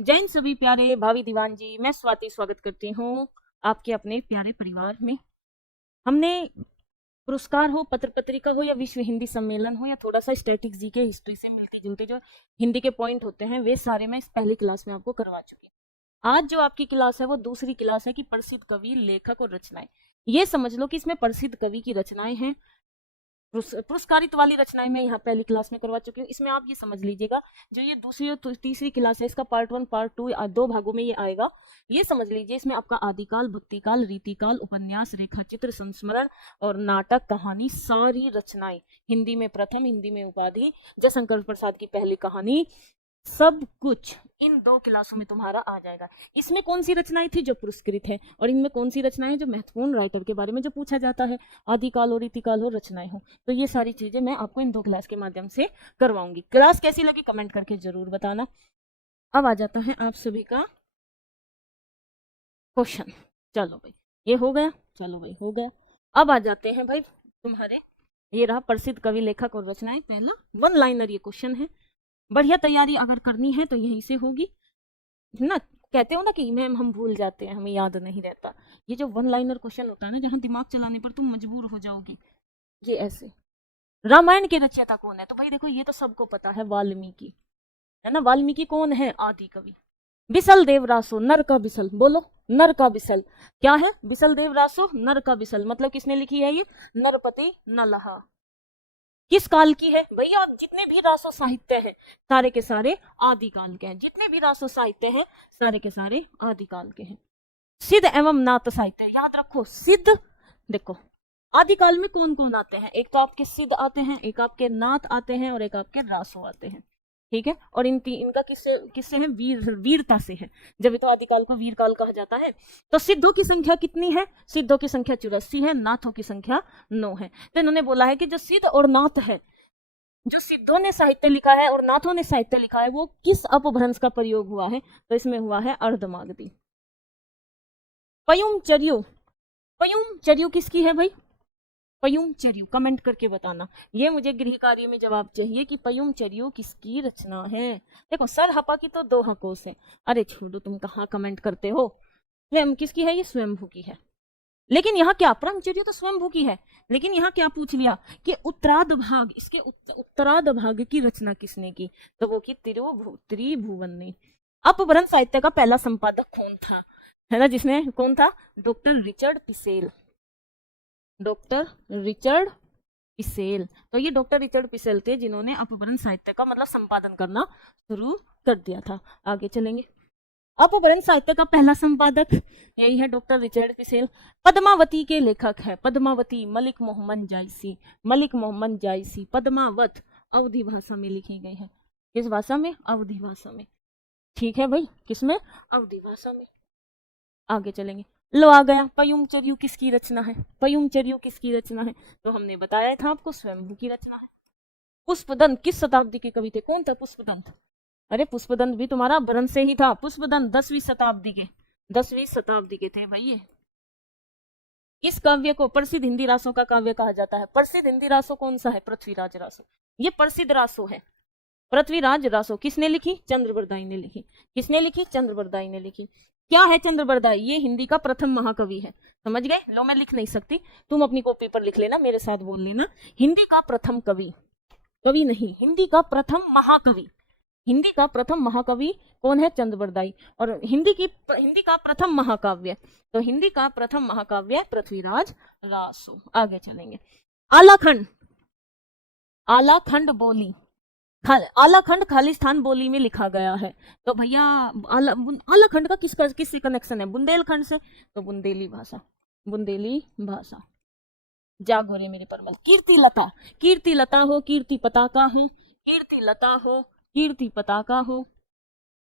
जैन सभी प्यारे भावी दीवान जी, मैं स्वाति स्वागत करती हूँ आपके अपने प्यारे परिवार में। हमने पुरस्कार हो, पत्र पत्रिका हो या विश्व हिंदी सम्मेलन हो या थोड़ा सा स्टैटिक्स जी के हिस्ट्री से मिलती जुलते जो हिंदी के पॉइंट होते हैं वे सारे मैं इस पहली क्लास में आपको करवा चुकी हूँ। आज जो आपकी क्लास है वो दूसरी क्लास है कि प्रसिद्ध कवि, लेखक और रचनाएं। ये समझ लो कि इसमें प्रसिद्ध कवि की रचनाएं हैं, पुरस्कारित वाली रचनाएं मैं यहाँ पहली क्लास में करवा चुकी हूँ। इसमें आप ये समझ लीजिएगा, जो ये दूसरी और तीसरी क्लास है इसका पार्ट 1 पार्ट 2 दो भागों में ये आएगा। ये समझ लीजिए, इसमें आपका आदिकाल, भक्तिकाल, रीतिकाल, उपन्यास, रेखाचित्र, संस्मरण और नाटक, कहानी, सारी रचनाएं, हिंदी में प्रथम, हिंदी में उपाधि, जयशंकर प्रसाद की पहली कहानी, सब कुछ इन दो क्लासों में तुम्हारा आ जाएगा। इसमें कौन सी रचनाएं थी जो पुरस्कृत है और इनमें कौन सी रचनाएं जो महत्वपूर्ण राइटर के बारे में जो पूछा जाता है, आदिकाल हो, रीतिकाल हो, रचनाएं हो। तो ये सारी चीजें मैं आपको इन दो क्लास के माध्यम से करवाऊंगी। क्लास कैसी लगी कमेंट करके जरूर बताना। अब आ जाता है आप सभी का क्वेश्चन। चलो भाई, ये हो गया, चलो भाई हो गया। अब आ जाते हैं भाई तुम्हारे, ये रहा प्रसिद्ध कवि, लेखक और रचनाएं। पहला 1 लाइनर ये क्वेश्चन है। बढ़िया तैयारी अगर करनी है तो यहीं से होगी ना। कहते हो ना कि मैम हम भूल जाते हैं, हमें याद नहीं रहता। ये जो 1 लाइनर क्वेश्चन होता है ना, जहां दिमाग चलाने पर तुम मजबूर हो जाओगी, ये ऐसे। रामायण के रचयिता कौन है? तो भाई देखो, ये तो सबको पता है, वाल्मीकि है ना। वाल्मीकि कौन है? आदि कवि। बिसल देव रासो, नर का बिसल, बोलो नर का बिसल क्या है? बिसल देव रासो, नर का बिसल, मतलब किसने लिखी है ये? नरपति नलहा। किस काल की है भैया? जितने भी रासो साहित्य हैं सारे के सारे आदिकाल के हैं। जितने भी रासो साहित्य हैं सारे के सारे आदिकाल के हैं। सिद्ध एवं नाथ साहित्य, याद रखो सिद्ध। देखो आदिकाल में कौन कौन आते हैं? एक तो आपके सिद्ध आते हैं, एक आपके नाथ आते हैं और एक आपके रासो आते हैं। ठीक है, और इनका किससे किससे है? वीरता से है, जब तो आदिकाल को वीर काल कहा जाता है। तो सिद्धों की संख्या कितनी है? सिद्धों की संख्या 84 है, नाथों की संख्या 9 है। तो इन्होंने बोला है कि जो सिद्ध और नाथ है, जो सिद्धों ने साहित्य लिखा है और नाथों ने साहित्य लिखा है, वो किस अपभ्रंश का प्रयोग हुआ है? तो इसमें हुआ है अर्धमागधी। पयुमचर्यु, पयुमचर्यु किसकी है भाई? पयुमचर्यु कमेंट करके बताना। ये मुझे गृह कार्य में जवाब चाहिए कि पयुमचर्यु किसकी रचना है। देखो सर हपा की तो 2 हकोस है। अरे छोड़ो, तुम कहाँ कमेंट करते हो। स्वयं किसकी है? ये स्वयंभू की है। लेकिन यहाँ क्या, ब्रह्मचर्य तो स्वयंभू की है, लेकिन यहाँ क्या पूछ लिया कि उत्तरार्ध भाग, इसके उत्तरार्ध भाग की रचना किसने की? तो वो की त्रिभुवन ने। अपभ्रंश साहित्य का पहला संपादक कौन था? है ना, जिसने, कौन था? Doctor Richard Pischel. Doctor Richard Pischel. तो ये डॉक्टर रिचर्ड पिसेल थे जिन्होंने अपभ्रंश साहित्य का मतलब संपादन करना शुरू कर दिया था। आगे चलेंगे। अपभ्रंश साहित्य का पहला संपादक यही है, डॉक्टर रिचर्ड पिसेल। पद्मावती के लेखक है, पद्मावती मलिक मोहम्मद जायसी। मलिक मोहम्मद जायसी। पद्मावत अवधी भाषा में लिखी गई है। किस भाषा में? अवधी भाषा में। ठीक है भाई, किसमें? अवधी भाषा में। आगे चलेंगे। लो आ गया, पयुमचर्यु किसकी रचना है? पयुमचर्यु किसकी रचना है? तो हमने बताया था आपको, स्वयंभू की रचना है। पुष्पदंत किस शताब्दी के कवि थे? कौन था पुष्पदंत? अरे पुष्पदंत भी तुम्हारा भ्रंश से ही था। पुष्पदंत 10वीं शताब्दी के, 10वीं शताब्दी के थे भाई ये। इस काव्य को प्रसिद्ध हिंदी रासों का काव्य कहा जाता है। प्रसिद्ध हिंदी रासो कौन सा है? पृथ्वीराज रासो। ये प्रसिद्ध रासो है। पृथ्वीराज रासो किसने लिखी? चंद्रबरदाई ने लिखी। किसने लिखी? चंद्रबरदाई ने लिखी। क्या है चंद्रबरदाई? ये हिंदी का प्रथम महाकवि है। समझ गए? लो मैं लिख नहीं सकती, तुम अपनी कॉपी पर लिख लेना, मेरे साथ बोल लेना। हिंदी का प्रथम कवि, कवि नहीं, हिंदी का प्रथम महाकवि। हिंदी का प्रथम महाकवि कौन है? चंद्रबरदाई। और हिंदी का प्रथम महाकाव्य, तो हिंदी का प्रथम महाकाव्य पृथ्वीराज रासो। आगे चलेंगे। आलाखंड, आलाखंड बोली, आलाखंड खालिस्तान बोली में लिखा गया है। तो भैया आलाखंड का किससे कनेक्शन है? बुंदेलखंड से। तो बुंदेली भाषा, बुंदेली भाषा। जागो रे मेरी परमल। कीर्ति लता, कीर्ति लता हो, कीर्ति पताका हो, कीर्ति लता हो, कीर्ति पताका हो,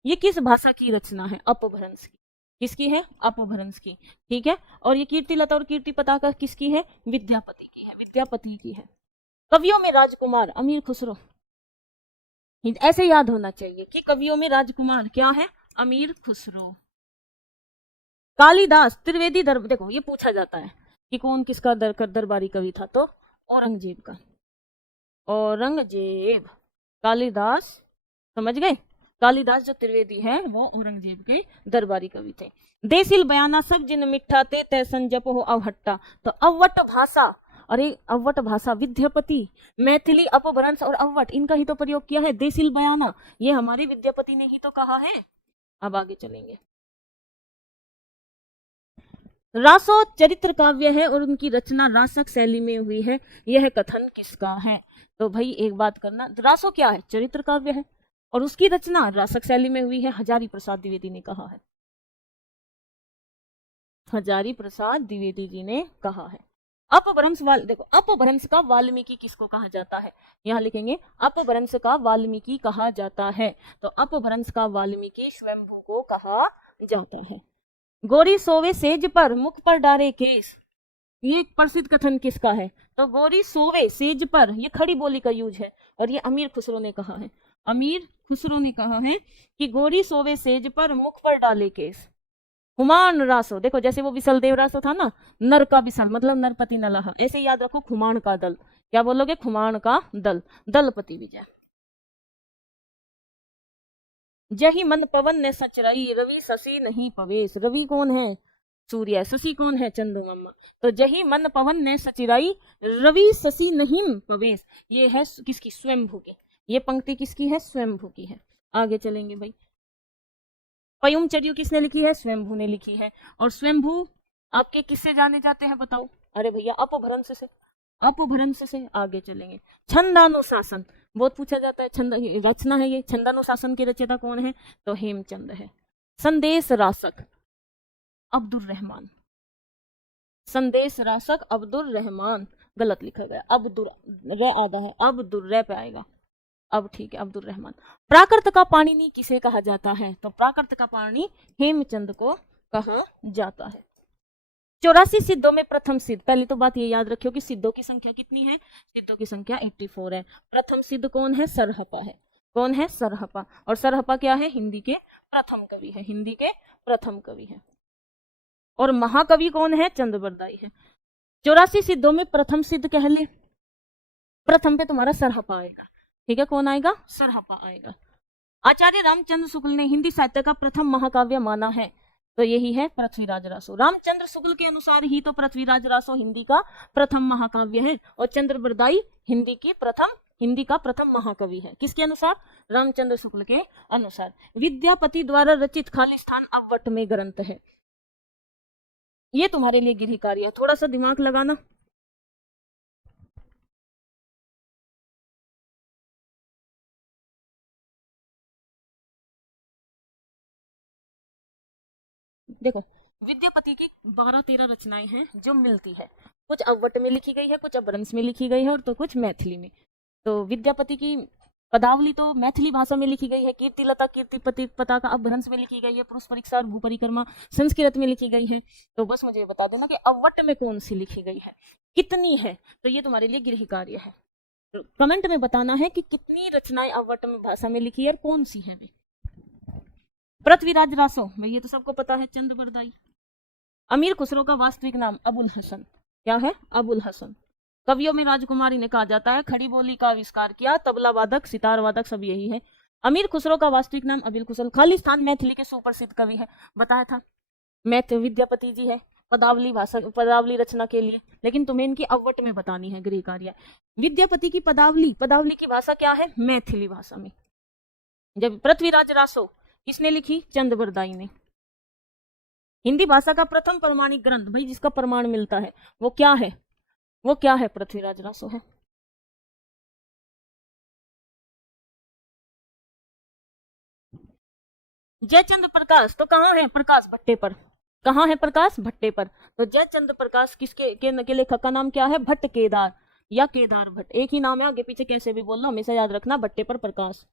ये किस भाषा की रचना है? अपभ्रंश की। किसकी है? अपभ्रंश की। ठीक है, और ये कीर्ति लता और कीर्ति पताका किसकी है? विद्यापति की है, विद्यापति की है। कवियों में राजकुमार अमीर खुसरो, ऐसे याद होना चाहिए कि कवियों में राजकुमार क्या है? अमीर खुसरो। कालिदास त्रिवेदी देखो ये पूछा जाता है कि कौन किसका दरबारी कवि था, तो औरंगजेब का। औरंगजेब, कालिदास, समझ गए? कालिदास जो त्रिवेदी है वो औरंगजेब के दरबारी कवि थे। देसिल बयाना सब जिन मिठा ते तै संजप हो अवहट्टा। तो अवट भाषा, अरे अवट भाषा, विद्यापति, मैथिली, अपभ्रंश और अवट, इनका ही तो प्रयोग किया है। देसिल बयाना ये हमारे विद्यापति ने ही तो कहा है। अब आगे चलेंगे। रासो चरित्र काव्य है और उनकी रचना रासक शैली में हुई है। यह कथन किसका है? तो भाई एक बात करना, रासो क्या है? चरित्र काव्य है और उसकी रचना रासक शैली में हुई है। हजारी प्रसाद द्विवेदी ने कहा है। हजारी प्रसाद द्विवेदी जी ने कहा है। अपभ्रंश देखो, अपभ्रंश का वाल्मीकि किसको कहा जाता है? यहाँ लिखेंगे अपभ्रंश का वाल्मीकि कहा जाता है। तो अपभ्रंश का वाल्मीकि स्वयंभू को कहा जाता है। गोरी सोवे सेज पर मुख पर डारे केस, ये एक प्रसिद्ध कथन किसका है? तो गोरी सोवे सेज पर, ये खड़ी बोली का यूज है और ये अमीर खुसरो ने कहा है। अमीर खुसरो ने कहा है कि गोरी सोवे सेज पर मुख पर डाले केस। खुमान रासो, देखो जैसे वो विसल देव रासो था ना, नर का विसल मतलब नरपति नलह, ऐसे याद रखो खुमान का दल। क्या बोलोगे? खुमान का दल, दलपति विजय। जही मन पवन ने सचराई, रवि शशि नहीं पवेश। रवि कौन है? सूर्य। शशि कौन है? चंद्रमा। तो जही मन पवन ने सचिराई, रवि शशि नहीं पवेश, ये है किसकी? स्वयंभू की। ये पंक्ति किसकी है? स्वयंभू की है। आगे चलेंगे भाई। पयुम चर्यू किसने लिखी है? स्वयंभू ने लिखी है। और स्वयंभू आपके किससे जाने जाते हैं बताओ? अरे भैया अपभ्रंश से, अपभ्रंश से। आगे चलेंगे। छंदानुशासन बहुत पूछा जाता है, छंद रचना है ये। छंदानुशासन के रचयिता कौन है? तो हेमचंद है। संदेश रासक अब्दुल रहमान, संदेश रासक अब्दुल रहमान, गलत लिखा गया। अब्दुल रे आधा है, अब्दुल रे पे आएगा। अब ठीक है, अब्दुल रहमान। प्राकृत का पाणिनि किसे कहा जाता है? तो प्राकृत का पाणिनि हेमचंद को कहा जाता है। 84 सिद्धों में प्रथम सिद्ध, पहली तो बात ये याद रखियो कि सिद्धों की संख्या कितनी है? सिद्धों की संख्या 84 है। प्रथम सिद्ध कौन है? सरहपा है। कौन है? सरहपा। और सरहपा क्या है? हिंदी के प्रथम कवि है। हिंदी के प्रथम कवि है। और महाकवि कौन है? चंद्रबरदाई है। 84 सिद्धों में प्रथम सिद्ध कह ले, प्रथम पे तुम्हारा सरहपा आएगा। ठीक है, कौन आएगा? सरहपा आएगा। आचार्य रामचंद्र शुक्ल ने हिंदी साहित्य का प्रथम महाकाव्य माना है, तो यही है पृथ्वीराज रासो। रामचंद्र शुक्ल के अनुसार ही तो पृथ्वीराज रासो हिंदी का प्रथम महाकाव्य है और चंद्रबरदाई हिंदी का प्रथम महाकवि है। किसके अनुसार? रामचंद्र शुक्ल के अनुसार। विद्यापति द्वारा रचित खालिस्तान अवट में ग्रंथ है। ये तुम्हारे लिए गृह कार्य है, थोड़ा सा दिमाग लगाना। देखो विद्यापति की 12-13 रचनाएं हैं जो मिलती है। कुछ अवट में लिखी गई है, कुछ अपभ्रंश में लिखी गई है और तो कुछ मैथिली में। तो विद्यापति की पदावली तो मैथिली भाषा में लिखी गई है। कीर्तिलता कीर्तिपति पताका अपभ्रंश में लिखी गई है। पुरुष परीक्षा और भूपरिक्रमा संस्कृत में लिखी गई है। तो बस मुझे बता देना कि अवट में कौन सी लिखी गई है, कितनी है। तो ये तुम्हारे लिए गृह कार्य है, तो कमेंट में बताना है कि कितनी रचनाएं अवट में भाषा में लिखी है और कौन सी है। पृथ्वीराज रासो भाई ये तो सबको पता है, चंद्रबरदाई। अमीर खुसरो का वास्तविक नाम अबुल हसन। क्या है? अबुल हसन। कवियों में राजकुमारी ने कहा जाता है। खड़ी बोली का आविष्कार किया, तबला वादक, सितार वादक सब यही है। अमीर खुसरो का वास्तविक नाम अबिल खुसल। खालिस्तान मैथिली के सुप्रसिद्ध कवि है, बताया था। विद्यापति जी है पदावली भाषा, पदावली रचना के लिए, लेकिन तुम्हें इनकी अवट में बतानी है, गृह कार्य। विद्यापति की पदावली की भाषा क्या है? मैथिली भाषा में। जब पृथ्वीराज रासो किसने लिखी? चंद्रबरदाई ने। हिंदी भाषा का प्रथम प्रमाणिक ग्रंथ भाई जिसका प्रमाण मिलता है वो क्या है? वो क्या है? पृथ्वीराज रासो है। जयचंद्र प्रकाश तो कहाँ है? प्रकाश भट्टे पर। कहाँ है? प्रकाश भट्टे पर। तो जयचंद्र प्रकाश किसके के लेखक का नाम क्या है? भट्ट केदार या केदार भट्ट, एक ही नाम है, आगे पीछे कैसे भी बोलना, हमेशा याद रखना भट्टे पर प्रकाश।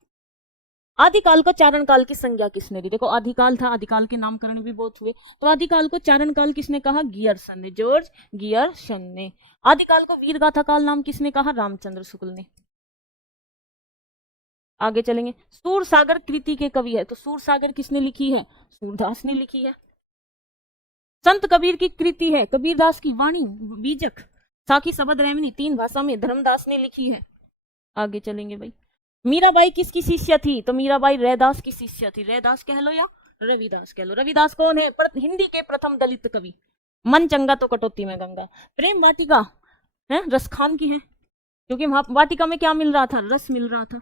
आदिकाल को चारण काल की संज्ञा किसने दी? देखो आदिकाल था, आदिकाल के नामकरण भी बहुत हुए, तो आदिकाल को चारण काल किसने कहा? गियरसन ने, जॉर्ज गियरसन ने। आदिकाल को वीर गाथा काल नाम किसने कहा? रामचंद्र शुक्ल ने। आगे चलेंगे। सूरसागर कृति के कवि है, तो सूरसागर किसने लिखी है? सूरदास ने लिखी है। संत कबीर की कृति है, कबीरदास की वाणी, बीजक, साखी, शबद, रेमनी, 3 भाषा में धर्मदास ने लिखी है। आगे चलेंगे भाई। मीराबाई किसकी शिष्य थी? तो मीराबाई रैदास की शिष्य थी। रैदास कह लो या रविदास कह लो। रविदास कौन है? हिंदी के प्रथम दलित कवि। मन चंगा तो कटौती में गंगा। प्रेम वाटिका है रसखान की है, क्योंकि वाटिका में क्या मिल रहा था? रस मिल रहा था।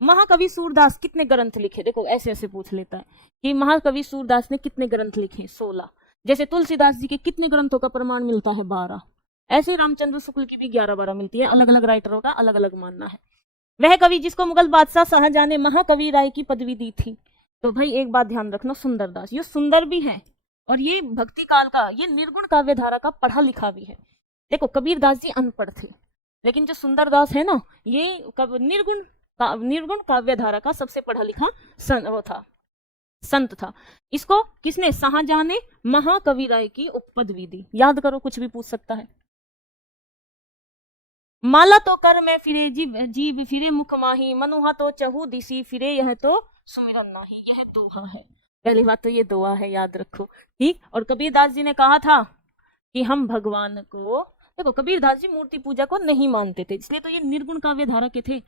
महाकवि सूरदास कितने ग्रंथ लिखे? देखो ऐसे ऐसे पूछ लेता है कि महाकवि सूरदास ने कितने ग्रंथ लिखे? 16। जैसे तुलसीदास जी के कितने ग्रंथों का प्रमाण मिलता है? 12। ऐसे रामचंद्र शुक्ल की भी 11-12 मिलती है। अलग अलग राइटरों का अलग अलग मानना है। वह कवि जिसको मुगल बादशाह शाहजहां ने महाकवि राय की पदवी दी थी। तो भाई एक बात ध्यान रखना, सुंदरदास। ये सुंदर भी है और ये भक्ति काल का, ये निर्गुण काव्य धारा का पढ़ा लिखा भी है। देखो कबीरदास जी अनपढ़ थे, लेकिन जो सुंदरदास है ना, ये निर्गुण काव्य धारा का सबसे पढ़ा लिखा वो था, संत था। इसको किसने? शाहजहां ने महाकवि राय की उपपदवी दी। याद करो, कुछ भी पूछ सकता है। माला तो कर मैं फिरे जीव फिरे मुख माही, मनुहा तो चहु दिसी फिरे यह तो सुमिरन नाही। यह दोहा है। पहली बात तो ये दोहा है, याद रखो, ठीक। और कबीरदास जी ने कहा था कि हम भगवान को, देखो कबीरदास जी मूर्ति पूजा को नहीं मानते थे, इसलिए तो ये निर्गुण काव्य धारा के थे।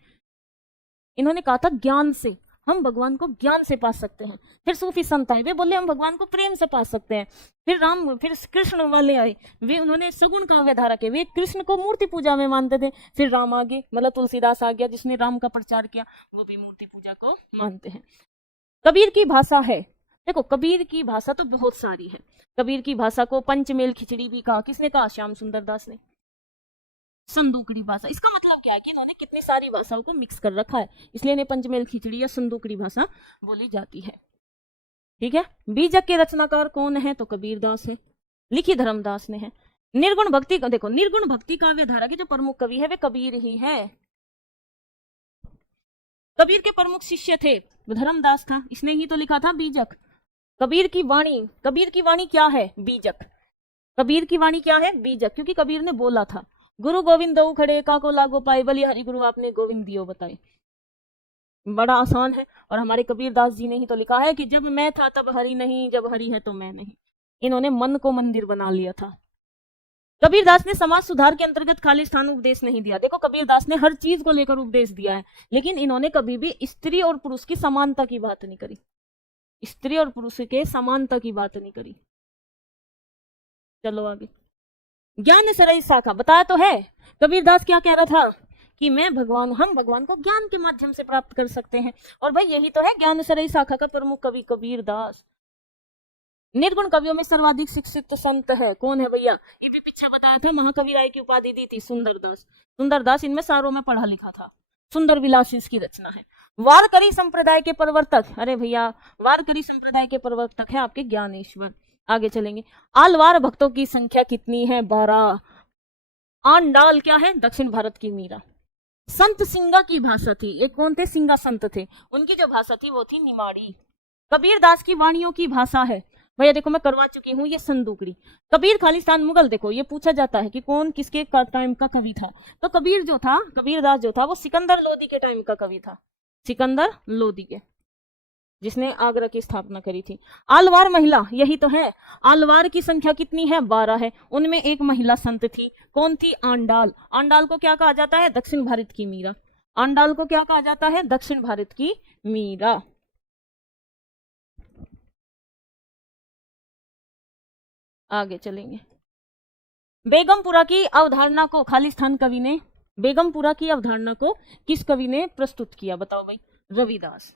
इन्होंने कहा था ज्ञान से, हम भगवान को ज्ञान से पा सकते हैं। फिर सूफी संत आए, वे बोले हम भगवान को प्रेम से पा सकते हैं। फिर कृष्ण वाले आए, वे उन्होंने सगुण काव्य धारा के, वे कृष्ण को मूर्ति पूजा में मानते थे। फिर राम आगे, मतलब तुलसीदास आ गया जिसने राम का प्रचार किया, वो भी मूर्ति पूजा को मानते हैं। कबीर की भाषा है, देखो कबीर की भाषा तो बहुत सारी है। कबीर की भाषा को पंचमेल खिचड़ी भी कहा। किसने कहा? श्याम सुंदर दास ने। संदूकड़ी भाषा, इसका मतलब क्या है कि इन्होंने कितनी सारी भाषाओं को मिक्स कर रखा है, इसलिए इन्हें पंचमेल खिचड़ी या संदूकड़ी भाषा बोली जाती है। ठीक है। बीजक के रचनाकार कौन है? तो कबीरदास है। लिखी धर्मदास ने है। निर्गुण भक्ति का देखो, निर्गुण भक्ति काव्य धारा के जो प्रमुख कवि है वे कबीर ही है। कबीर के प्रमुख शिष्य थे, धर्मदास था, इसने ही तो लिखा था बीजक। कबीर की वाणी क्या है? बीजक। कबीर की वाणी क्या है? बीजक, क्योंकि कबीर ने बोला था, गुरु गोविंद दऊ खड़े काको लागो पाए, बलि हरि गुरु आपने गोविंद दियो बताए। बड़ा आसान है। और हमारे कबीरदास जी ने ही तो लिखा है कि जब मैं था तब हरि नहीं, जब हरि है तो मैं नहीं। इन्होंने मन को मंदिर बना लिया था। कबीरदास ने समाज सुधार के अंतर्गत खालिस्तान उपदेश नहीं दिया। देखो कबीरदास ने हर चीज को लेकर उपदेश दिया है, लेकिन इन्होंने कभी भी स्त्री और पुरुष की समानता की बात नहीं करी। स्त्री और पुरुष के समानता की बात नहीं करी। चलो आगे। ज्ञान सरई शाखा, बताया तो है कबीरदास क्या कह रहा था कि हम भगवान को ज्ञान के माध्यम से प्राप्त कर सकते हैं। और भाई यही तो है ज्ञान सरई शाखा का प्रमुख कवि कबीरदास। निर्गुण कवियों में सर्वाधिक शिक्षित संत है कौन है भैया? ये भी पीछे बताया था, महाकवि राय की उपाधि दी थी सुंदरदास। सुंदरदास इनमें सारों में पढ़ा लिखा था। सुंदर विलास इसकी रचना है। वारकरी संप्रदाय के प्रवर्तक, अरे भैया वारकरी संप्रदाय के प्रवर्तक है आपके ज्ञानेश्वर। आगे चलेंगे। आलवार भक्तों की संख्या कितनी है? 12। आंडाल क्या है? दक्षिण भारत की मीरा। संत सिंगा की भाषा थी। एक कौन थे? सिंगा संत थे। उनकी जो भाषा थी वो थी निमाड़ी। कबीरदास की वाणियों की भाषा है, भैया देखो मैं करवा चुकी हूँ, ये संदूकड़ी। कबीर खालिस्तान मुगल, देखो ये पूछा जाता है कि कौन किसके टाइम का कवि था। तो कबीरदास जो था वो सिकंदर लोदी के टाइम का कवि था। सिकंदर लोदी के, जिसने आगरा की स्थापना करी थी। आलवार महिला, यही तो है। आलवार की संख्या कितनी है? 12 है। उनमें एक महिला संत थी, कौन थी? आंडाल। आंडाल को क्या कहा जाता है? दक्षिण भारत की मीरा। आंडाल को क्या कहा जाता है? दक्षिण भारत की मीरा। आगे चलेंगे। बेगमपुरा की अवधारणा को खालिस्तान कवि ने, बेगमपुरा की अवधारणा को किस कवि ने प्रस्तुत किया? बताओ भाई। रविदास।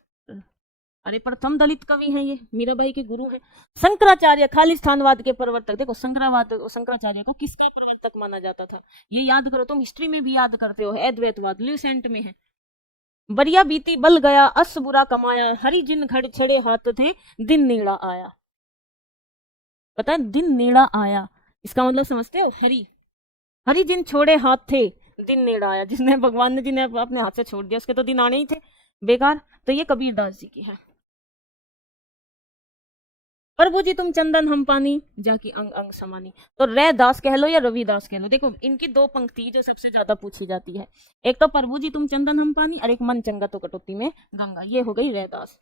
अरे प्रथम दलित कवि हैं ये, मीराबाई के गुरु हैं। शंकराचार्य खालिस्तानवाद के प्रवर्तक। देखो शंकराचार्य को किसका प्रवर्तक माना जाता था? ये याद करो, तुम हिस्ट्री में भी याद करते हो। अद्वैतवाद ल्यूसेंट में है। बरिया बीती बल गया अस बुरा कमाया, हरि जिन घड़ छड़े हाथ थे दिन नीड़ा आया। पता है दिन नीड़ा आया इसका मतलब समझते हो? हरि जिन छोड़े हाथ थे दिन नीड़ा आया। जिसने भगवान ने जिन्हें अपने हाथ से छोड़ दिया उसके तो दिन आने ही थे बेकार। तो ये कबीरदास जी की है। प्रभु जी तुम चंदन हम पानी, जाकी अंग अंग समानी। तो रैदास कह लो या रविदास कह लो, देखो इनकी दो पंक्ति जो सबसे ज्यादा पूछी जाती है, एक तो प्रभु जी तुम चंदन हम पानी और एक मन चंगा तो कटौती में गंगा। ये हो गई रैदास।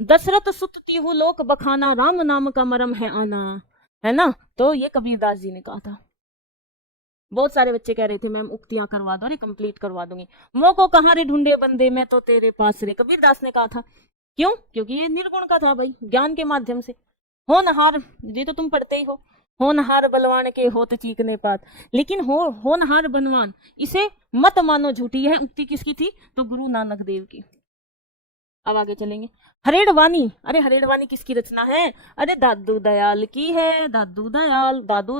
दशरथ सुत तिहु लोक बखाना, राम नाम का मरम है आना, है ना? तो ये कबीरदास जी ने कहा था। बहुत सारे बच्चे कह रहे थे मैम उक्तियां करवा दो, अरे कंप्लीट करवा दूंगी। मोह को कहाँ रे ढूंढे बंदे, मैं तो तेरे पास रे, कबीरदास ने कहा था। क्यों? क्योंकि ये निर्गुण का था भाई, ज्ञान के माध्यम से। होनहार, ये तो तुम पढ़ते ही हो, होनहार बलवान के होत चीकने पात, लेकिन होनहार बलवान इसे मत मानो झूठी। यह उक्ति किसकी थी? तो गुरु नानक देव की। अब आगे चलेंगे। हरेड़वानी, अरे हरेड़वानी किसकी रचना है? अरे दादू दयाल की है, दादू दयाल, दादू।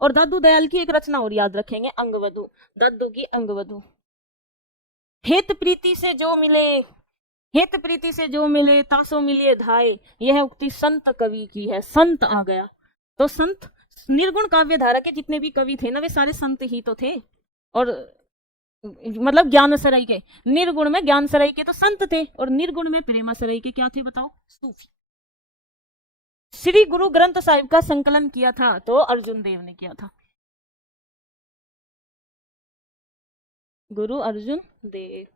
और दादू दयाल की एक रचना और याद रखेंगे, अंगवधु, दादू की अंगवधु। हेत प्रीति से जो मिले, हेत प्रीति से जो मिले तासो मिले धाये, यह उक्ति संत कवि की है। संत आ गया तो संत, निर्गुण काव्य धारा के जितने भी कवि थे ना वे सारे संत ही तो थे। और मतलब ज्ञान सराय के, निर्गुण में ज्ञान सराय के तो संत थे, और निर्गुण में प्रेमा सराय के क्या थे बताओ? सूफी। श्री गुरु ग्रंथ साहिब का संकलन किया था तो अर्जुन देव ने किया था, गुरु अर्जुन देव।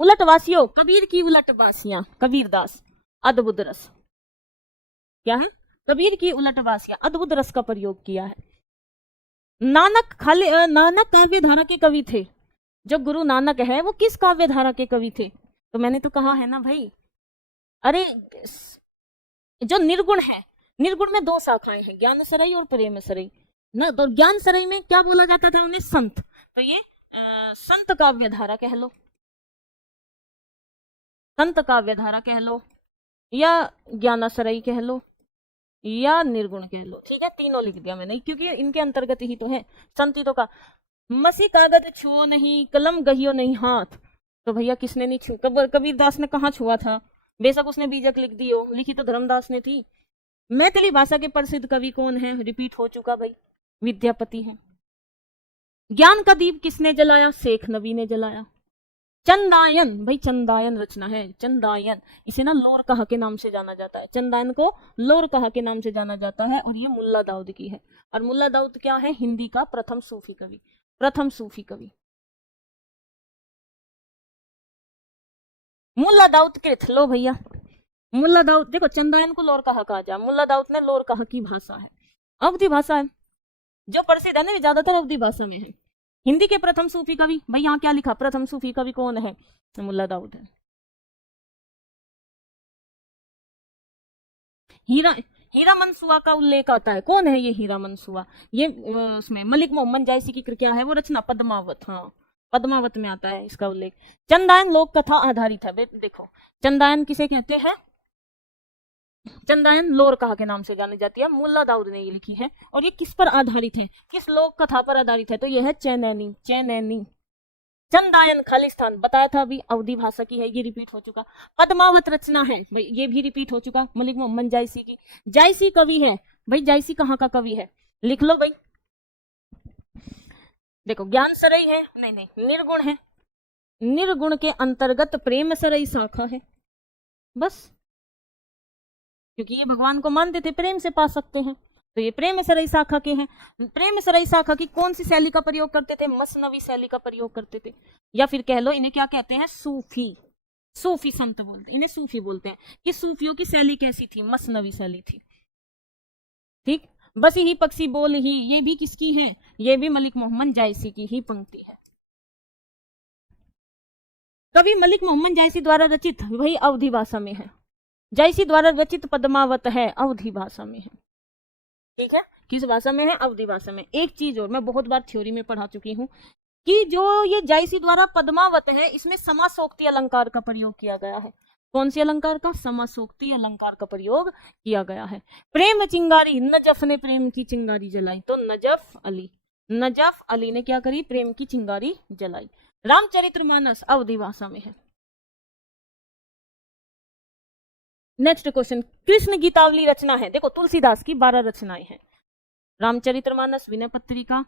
उलटवासियों, कबीर की उलटवासियां, कबीरदास, अद्भुत रस। क्या है? कबीर की उलटवासियां, अद्भुत रस का प्रयोग किया है। नानक काव्य धारा के कवि थे। जो गुरु नानक है वो किस काव्य धारा के कवि थे? तो मैंने तो कहा है ना भाई, अरे जो निर्गुण है, निर्गुण में दो शाखाएं हैं, ज्ञान सराय और प्रेम सराय ना। तो ज्ञान सराय में क्या बोला जाता था उन्हें? संत। तो ये संत काव्य धारा कह लो, संत काव्य धारा कह लो, या ज्ञानाश्रयी कह लो, या निर्गुण कह लो। ठीक है, तीनों लिख दिया मैंने क्योंकि इनके अंतर्गत ही तो है। संतितों का मसी कागज छुओ नहीं, कलम गहियो नहीं हाथ। तो भैया किसने नहीं छू? कबीरदास ने कहाँ छुआ था? बेशक उसने बीजक लिख दी हो, लिखी तो धर्मदास ने थी। मैथिली भाषा के प्रसिद्ध कवि कौन है? रिपीट हो चुका भाई, विद्यापति है। ज्ञान का दीप किसने जलाया? शेख नबी ने जलाया। चंदायन, भाई चंदायन रचना है, चंदायन। इसे ना लोर कहा के नाम से जाना जाता है, चंदायन को लोर कहा के नाम से जाना जाता है, और ये मुल्ला दाऊद की है। और मुल्ला दाऊद क्या है? हिंदी का प्रथम सूफी कवि, प्रथम सूफी कवि। मुल्ला दाऊद कृत, लो भैया मुल्ला दाऊद। देखो चंदायन को लोर कहा कहा जा, मुल्ला दाऊद ने लोर कहा की भाषा है, अवधी भाषा है। जो प्रसिद्ध है ना ज्यादातर अवधी भाषा में है। हिंदी के प्रथम सूफी कवि, भाई यहाँ क्या लिखा? प्रथम सूफी कवि कौन है? मुल्ला दाऊद है। हीरा मंसूआ का उल्लेख आता है। कौन है ये हीरा मंसूआ? ये उसमें मलिक मोहम्मद जायसी की क्या है वो रचना? पद्मावत। हाँ, पद्मावत में आता है इसका उल्लेख। चंदायन लोक कथा आधारित है। देखो चंदायन किसे कहते हैं? चंदायन लोर कहा के नाम से जानी जाती है, मुल्ला दाऊद ने ये लिखी है। और ये किस पर आधारित है? किस लोक कथा पर आधारित है? तो ये है चैनैनी, चैनैनी। चंदायन खालिस्तान बताया था अभी, अवधी भाषा की है, ये रिपीट हो चुका। पद्मावत रचना है भाई, ये भी रिपीट हो चुका, मलिक मोहम्मद जायसी की। जायसी कवि है भाई, जायसी कहाँ का कवि है? लिख लो भाई। देखो ज्ञान सरई है, नहीं नहीं निर्गुण है, निर्गुण के अंतर्गत प्रेम सरई शाखा है बस, क्योंकि ये भगवान को मानते थे, प्रेम से पा सकते हैं, तो ये प्रेम सरई शाखा के हैं। प्रेम सरई शाखा की कौन सी शैली का प्रयोग करते थे? मसनवी शैली का प्रयोग करते थे, या फिर कह लो इन्हें क्या कहते हैं? सूफी, सूफी संत बोलते हैं, इन्हें सूफी बोलते हैं। कि सूफियों की शैली कैसी थी? मसनवी शैली थी। ठीक, बस यही पक्षी बोल ही, ये भी किसकी है? ये भी मलिक मोहम्मद जायसी की ही पंक्ति है। कवि मलिक मोहम्मद जायसी द्वारा रचित वही अवधी भाषा में है। जायसी द्वारा रचित पद्मावत है, अवधी भाषा में है। ठीक है, किस भाषा में है? अवधी भाषा में। एक चीज और, मैं बहुत बार थ्योरी में पढ़ा चुकी हूँ कि जो ये जायसी द्वारा पद्मावत है, इसमें समासोक्ति अलंकार का प्रयोग किया गया है। कौन सी अलंकार का? समासोक्ति अलंकार का प्रयोग किया गया है। प्रेम चिंगारी, नजफ ने प्रेम की चिंगारी जलाई, तो नजफ अली, नजफ अली ने क्या करी? प्रेम की चिंगारी जलाई। रामचरितमानस अवधी भाषा में है। नेक्स्ट क्वेश्चन, कृष्ण गीतावली रचना है। देखो तुलसीदास की 12 रचनाएं हैं। रामचरितमानस, विनय पत्रिका,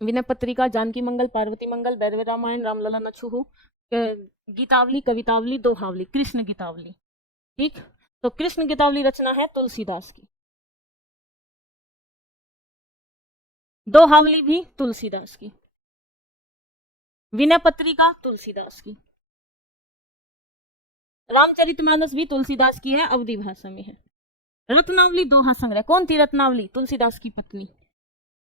विनय पत्रिका, जानकी मंगल, पार्वती मंगल, भैरव रामायण, रामलला नछुहु, गीतावली, कवितावली, दोहावली, कृष्ण गीतावली। ठीक, तो कृष्ण गीतावली रचना है तुलसीदास की, दोहावली भी तुलसीदास की, विनय पत्रिका तुलसीदास की, रामचरितमानस भी तुलसीदास की है, अवधी भाषा में है। रत्नावली दोहा संग्रह, कौन थी रत्नावली? तुलसीदास की पत्नी।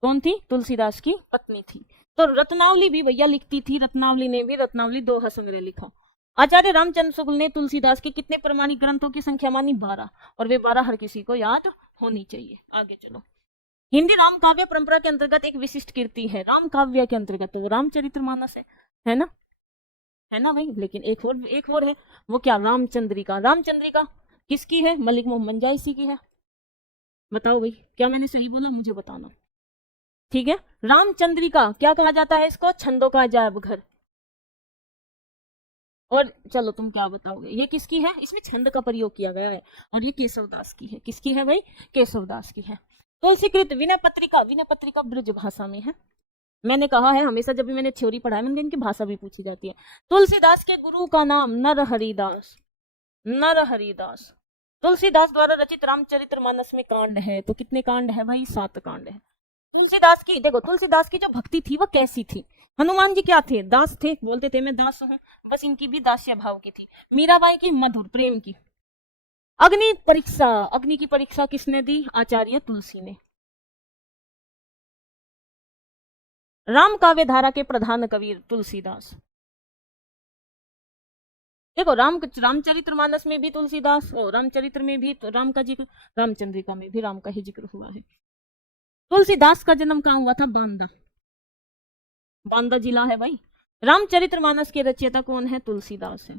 कौन थी? तुलसीदास की पत्नी थी। तो रत्नावली भी भैया लिखती थी, रत्नावली ने भी रत्नावली दोहा संग्रह लिखा। आचार्य रामचंद्र शुक्ल ने तुलसीदास के कितने प्रमाणिक ग्रंथों की संख्या मानी? 12, और वे 12 हर किसी को याद होनी चाहिए। आगे चलो। हिंदी राम काव्य परंपरा के अंतर्गत एक विशिष्ट कृति है, राम काव्य के अंतर्गत, तो वो रामचरितमानस है ना? है ना भाई? लेकिन एक और है, वो क्या? रामचंद्रिका। रामचंद्रिका किसकी है? मलिक मोहम्मद जायसी की है। बताओ भाई, क्या मैंने सही बोला? मुझे बताना, ठीक है? रामचंद्रिका क्या कहा जाता है इसको? छंदों का अजायब घर। और चलो तुम क्या बताओगे, ये किसकी है? इसमें छंद का प्रयोग किया गया है, और ये केशवदास की है। किसकी है भाई? केशवदास की है। तुलसीकृत विनय पत्रिका, विनय पत्रिका ब्रज भाषा में है। मैंने कहा है हमेशा, जब भी मैंने थ्योरी पढ़ाया, मैंने इनकी भाषा भी पूछी जाती है। तुलसीदास के गुरु का नाम नरहरिदास, नरहरिदास। तुलसीदास द्वारा रचित रामचरितमानस में कांड है, तो कितने कांड है भाई? 7 कांड है। तुलसीदास की, देखो तुलसीदास की जो भक्ति थी वो कैसी थी? हनुमान जी क्या थे? दास थे, बोलते थे मैं दास हूं, बस इनकी भी दास्य भाव की थी। मीराबाई की मधुर प्रेम की। अग्नि परीक्षा, अग्नि की परीक्षा किसने दी? आचार्य तुलसी ने। राम काव्य धारा के प्रधान कवि तुलसीदास। देखो रामचरितमानस में भी तुलसीदास, और रामचरित्र में भी तो राम का जिक्र, रामचंद्रिका में भी राम का ही जिक्र हुआ है। तुलसीदास का जन्म कहाँ हुआ था? बांदा, बांदा जिला है भाई। रामचरितमानस के रचयिता कौन है? तुलसीदास है।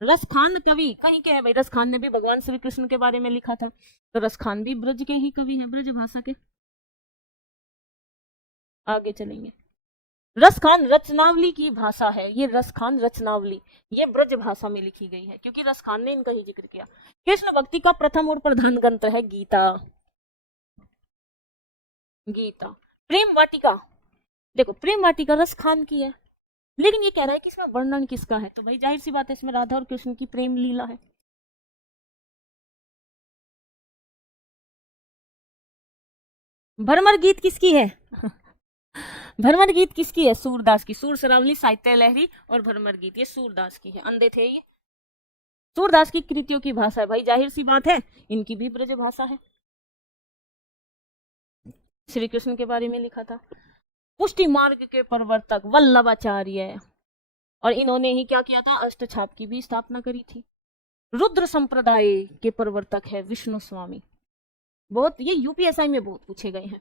रसखान कवि कहीं के है भाई? रसखान ने भी भगवान श्री कृष्ण के बारे में लिखा था, तो रसखान भी ब्रज के ही कवि हैं, ब्रज भाषा के। आगे चलेंगे। रसखान रचनावली की भाषा है, ये रसखान रचनावली, ये ब्रज भाषा में लिखी गई है, क्योंकि रसखान ने इनका ही जिक्र किया। कृष्ण भक्ति का प्रथम और प्रधान ग्रंथ है गीता, गीता। प्रेम वाटिका, देखो प्रेम वाटिका रसखान की है, लेकिन ये कह रहा है कि इसमें वर्णन किसका है? तो भाई जाहिर सी बात है, इसमें राधा और कृष्ण की प्रेम लीला है। भ्रमर गीत किसकी है? भ्रमर गीत किसकी है? सूरदास की। सूर सरावली, साहित्य लहरी और भ्रमर गीत, ये सूरदास की है। अंधे थे ये। सूरदास की कृतियों की भाषा है भाई, जाहिर सी बात है इनकी भी ब्रज भाषा है। श्री कृष्ण के बारे में लिखा था। पुष्टि मार्ग के प्रवर्तक वल्लभाचार्य, और इन्होंने ही क्या किया था? अष्टछाप की भी स्थापना करी थी। रुद्र संप्रदाय के प्रवर्तक है विष्णु स्वामी। बहुत, ये यूपीएसआई में बहुत पूछे गए हैं।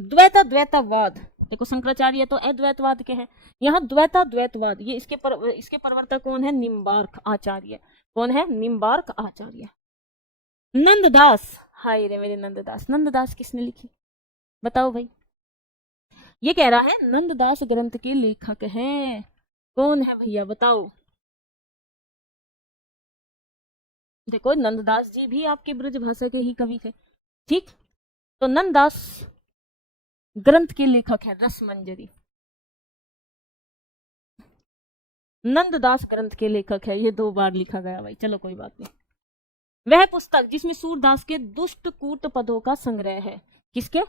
द्वैतवाद, देखो शंकराचार्य तो अद्वैतवाद के हैं, यहाँ द्वैतवाद, ये इसके प्रवर्तक कौन है? निम्बार्क आचार्य। कौन है? निम्बार्क आचार्य। नंददास, हाय रे मेरे नंददास, नंददास किसने लिखी? बताओ भाई। ये कह रहा है नंददास ग्रंथ के लेखक हैं। कौन है भैया बताओ? देखो नंददास जी भी आपके ब्रज भाषा के ही कवि थे, ठीक? तो नंददास ग्रंथ के लेखक है रसमंजरी। नंददास ग्रंथ के लेखक है, ये 2 बार लिखा गया भाई, चलो कोई बात नहीं। वह पुस्तक जिसमें सूरदास के दुष्ट कूट पदों का संग्रह है, किसके?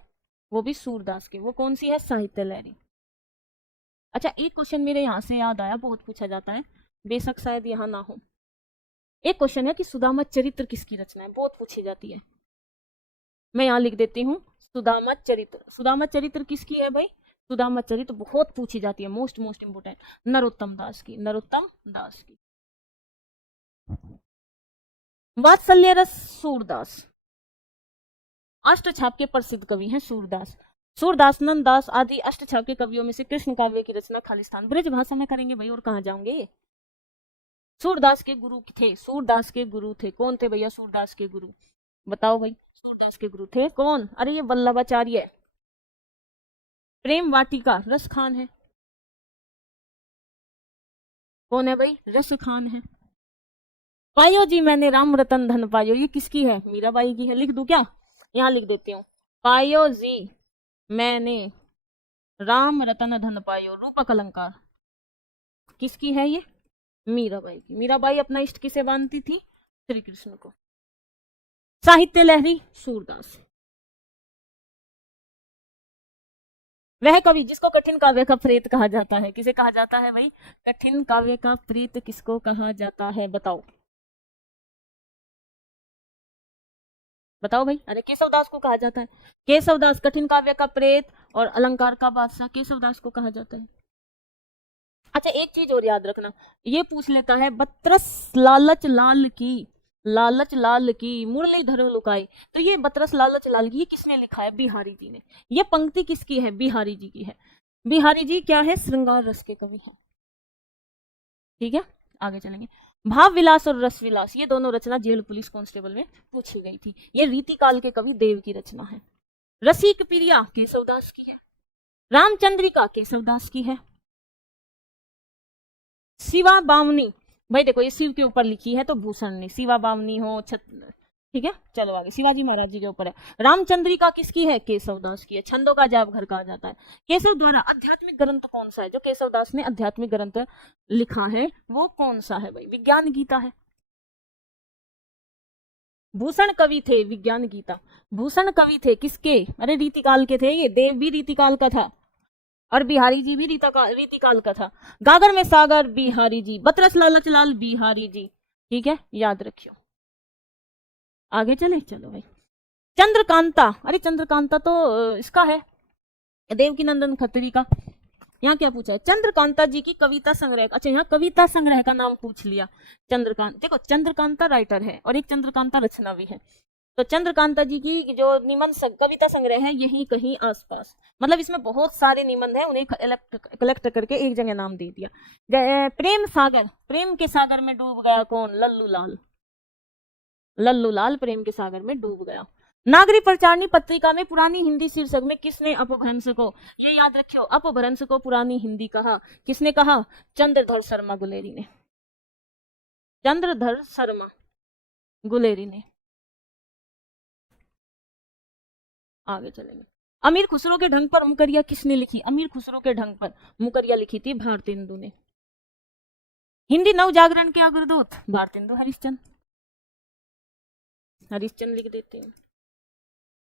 वो भी सूरदास के। वो कौन सी है? साहित्य लहरी। अच्छा एक क्वेश्चन मेरे यहाँ से याद आया, बहुत पूछा जाता है, बेशक शायद यहाँ ना हो। एक क्वेश्चन है कि सुदामा चरित्र किसकी रचना है, बहुत पूछी जाती है। मैं यहाँ लिख देती हूँ सुदामा चरित्र। सुदामा चरित्र किसकी है भाई? सुदामा चरित्र बहुत पूछी जाती है, मोस्ट इंपोर्टेंट, नरोत्तम दास की, नरोत्तम दास की। वात्सल्य रस सूरदास, अष्टछाप के प्रसिद्ध कवि हैं सूरदास। सूरदास, नंददास आदि अष्टछाप के कवियों में से कृष्ण काव्य की रचना खालिस्तान ब्रज भाषा में करेंगे भाई, और कहाँ जाओगे? सूरदास के गुरु थे, सूरदास के गुरु थे। कौन थे भैया सूरदास के गुरु? बताओ भाई। सूरदास के गुरु थे कौन? अरे ये वल्लभाचार्य। प्रेम वाटिका रसखान है। कौन है भाई? रसखान है। पायो जी मैंने राम रतन धन पायो, ये किसकी है? मीराबाई की है। लिख दूं क्या? यहाँ लिख देती हूँ, पायो जी मैंने राम रतन धन पायो, रूपक अलंकार किसकी है? ये मीराबाई की। मीराबाई अपना इष्ट किसे मानती थी? श्री कृष्ण को। साहित्य लहरी सूरदास। वह कवि जिसको कठिन काव्य का प्रेत कहा जाता है, किसे कहा जाता है भाई? कठिन काव्य का प्रेत किसको कहा जाता है? बताओ। बताओ भाई। अरे केशवदास को कहा जाता है, केशवदास कठिन काव्य का प्रेत और अलंकार का बादशाह केशवदास को कहा जाता है। अच्छा एक चीज और याद रखना, ये पूछ लेता है बतरस लालच लाल की, लालच लाल की मुरलीधर लुकाई, तो ये बतरस लालच लाल की ये किसने लिखा है? बिहारी जी ने। ये पंक्ति किसकी है? बिहारी जी की है। बिहारी जी क्या है? श्रृंगार रस के कवि हैं। ठीक है, आगे चलेंगे। भाव विलास और रस विलास ये दोनों रचना जेल पुलिस कांस्टेबल में पूछी गई थी। ये रीतिकाल के कवि देव की रचना है। रसिक प्रिया केशवदास की है। रामचंद्रिका केशवदास की है। शिवा बामनी, भाई देखो ये शिव के ऊपर लिखी है तो भूषण ने, शिवा बामनी हो ठीक है, चलो आगे। शिवाजी महाराज जी के ऊपर है। रामचंद्रिका किसकी है? केशवदास की है। छंदों का जाप घर कहा जाता है। केशव द्वारा आध्यात्मिक ग्रंथ कौन सा है? जो केशवदास ने आध्यात्मिक ग्रंथ लिखा है वो कौन सा है? भाई विज्ञान गीता है। भूषण कवि थे विज्ञान गीता, भूषण कवि थे किसके? अरे रीतिकाल के थे ये, देव भी रीतिकाल का था और बिहारी जी भी रीतिकाल का था। गागर में सागर बिहारी जी, बतरस लालच लाल बिहारी जी। ठीक है, याद रखियो। आगे चले, चलो भाई। चंद्रकांता, अरे चंद्रकांता तो इसका है देवकी नंदन खत्री का। यहाँ क्या पूछा है? चंद्रकांता जी की कविता संग्रह। अच्छा यहाँ कविता संग्रह का नाम पूछ लिया। चंद्रकांत, देखो चंद्रकांता राइटर है और एक चंद्रकांता रचना भी है। तो चंद्रकांता जी की जो निबंध कविता संग्रह है यही कहीं आसपास, मतलब इसमें बहुत सारे निबंध हैं, उन्हें कलेक्ट करके एक जगह नाम दे दिया। प्रेम सागर, प्रेम के सागर में डूब गया कौन? लल्लू लाल। लल्लू लाल प्रेम के सागर में डूब गया। नागरिक प्रचारणी पत्रिका में पुरानी हिंदी शीर्षक में किसने अपभ्रंश को, ये याद रखियो, अपभ्रंश को पुरानी हिंदी कहा? किसने कहा? चंद्रधर शर्मा गुलेरी ने। चंद्रधर शर्मा गुलेरी ने। आगे चलेंगे। अमीर खुसरो के ढंग पर मुकरिया किसने लिखी? अमीर खुसरो के ढंग पर मुकरिया लिखी थी भारतेंदु ने। हिंदी नव जागरण के अग्रदूत भारतेंदु हरिश्चंद्र, हरिश्चंद्र लिख देते हैं,